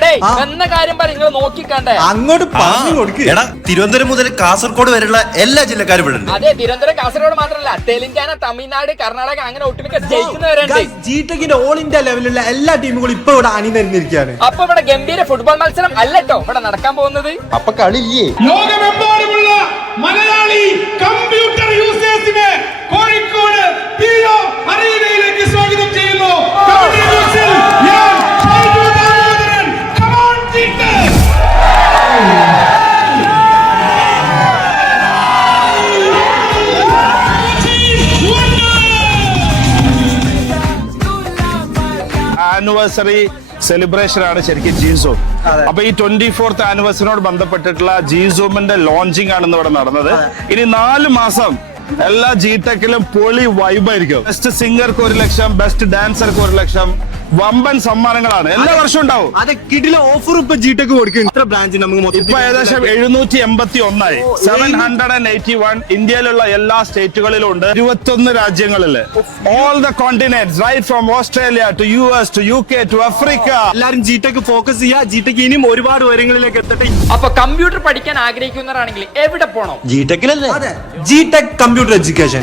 എടേ എന്ന കാര്യം പറ നിങ്ങൾ നോക്കിക്കണ്ടേ അങ്ങോട്ട് പറഞ്ഞു കൊടുക്ക്. എടാ തിരുവനന്തപുരം മുതൽ കാസർഗോഡ് വരെയുള്ള എല്ലാ ജില്ലക്കാരും ഇവിടെ ഉണ്ട്. അതെ തിരുവനന്തപുരം കാസർഗോഡ് മാത്രമല്ല തെലങ്കാന തമിഴ്നാട് കർണാടക അങ്ങനെ ഒട്ടുമിക്ക ജയിക്കുന്നവരുണ്ട്. ജിടെക്കിന്റെ ഓൾ ഇന്ത്യ ലെവലിലുള്ള എല്ലാ ടീമുകളും ഇപ്പൊ ഇവിടെ അണിനിരന്നിരിക്കുകയാണ്. അപ്പൊ ഇവിടെ ഗംഭീര ഫുട്ബോൾ മത്സരം അല്ലട്ടോ ഇവിടെ നടക്കാൻ പോകുന്നത്. അപ്പൊ കളിയില്ലേ? ലോകമെമ്പാടുമുള്ള മലയാളി കമ്പ്യൂട്ടർ യൂസേഴ്സിനെ കോഴിക്കോട് പിഒ അരീനയിലേക്ക് സ്വാഗതം ചെയ്യുന്നു. ആനിവേഴ്സറി സെലിബ്രേഷൻ ആണ് ശരിക്കും ജീസോം. അപ്പൊ ഈ 24th ആനിവേഴ്സറിനോട് ബന്ധപ്പെട്ടിട്ടുള്ള ജീസോമിന്റെ ലോഞ്ചിങ് ആണ് ഇവിടെ നടന്നത്. ഇനി 4 മാസം എല്ലാ ജിടെക്കിലും പൊളി വൈബായിരിക്കും. ബെസ്റ്റ് സിംഗർക്ക് 1 ലക്ഷം, ബെസ്റ്റ് ഡാൻസർക്ക് 1 ലക്ഷം, വമ്പൻ സമ്മാനങ്ങളാണ് എല്ലാ വർഷവും ഉണ്ടാവും. അതെ കിടില ഓഫർ ഇപ്പൊ ജിടെക്ക് കൊടുക്കും. ഇത്ര ബ്രാഞ്ച് നമുക്ക് ഇപ്പൊ ഏകദേശം 781 781 ഇന്ത്യയിലുള്ള എല്ലാ സ്റ്റേറ്റുകളിലും ഉണ്ട്. 21 രാജ്യങ്ങളില് all the continents right from Australia to US to UK to Africa. എല്ലാരും ജിടെക്ക് ഫോക്കസ് ചെയ്യാ. ജിടെക്ക് ഇനിയും ഒരുപാട് ഉയരങ്ങളിലേക്ക് എത്തട്ടെ. അപ്പൊ കമ്പ്യൂട്ടർ പഠിക്കാൻ ആഗ്രഹിക്കുന്നവരാണെങ്കിൽ എവിടെ പോണം? ജിടെക്കിലല്ലേ? G-Tec computer education.